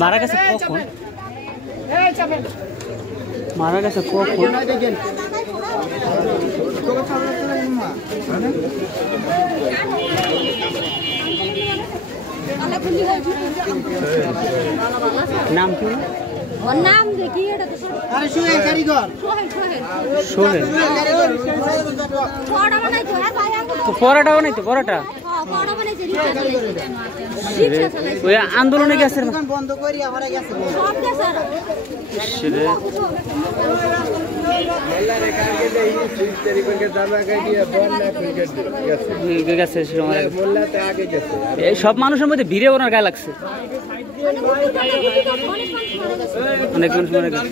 মারা গেছে কখন? মারা গেছে কখন? নাম কি? ওর নাম দেখি এটা তো আরে সোহেল কারিগর সোহেল পড়া বানাইতো হ্যাঁ ভাই আঙ্গুল পরোটা বানাইতো পরোটা পড়া বানাইছে রিক্সা চালাইছে ওই আন্দোলনে গেছে দোকান বন্ধ করি আবার গেছে সব গেছে আর সেরে গেছে এই সব মানুষের মধ্যে ভিড়ে ওনার গায়ে লাগছে অনেক মানুষ মনে গেছে